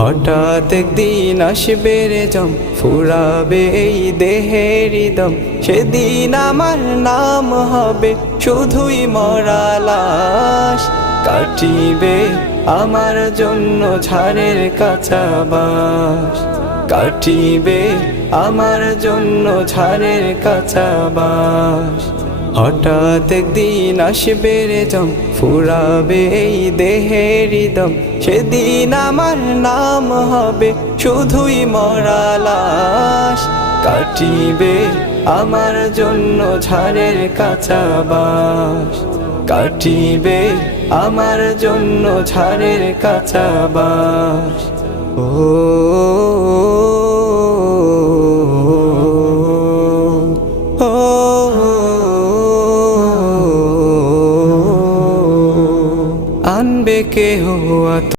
হঠাৎ একদিন আসবে রে জম, ফুরাবে এই দেহের দম, সেদিন আমার নাম হবে শুধুই মরা লাশ। কাটিবে আমার জন্য ঝাড়ের কাঁচা বাঁশ, কাটিবে আমার জন্য ঝাড়ের কাঁচা বাঁশ। হঠাৎ একদিন আসবে রে জম, ফুরাবে এই দেহের দম, সেদিন আমার নাম হবে শুধুই মরা লাশ। কাটিবে আমার জন্য ঝাড়ের কাঁচা বাঁশ, কাটিবে আমার জন্য ঝাড়ের কাঁচা বাঁশ। ও আনবে কেহ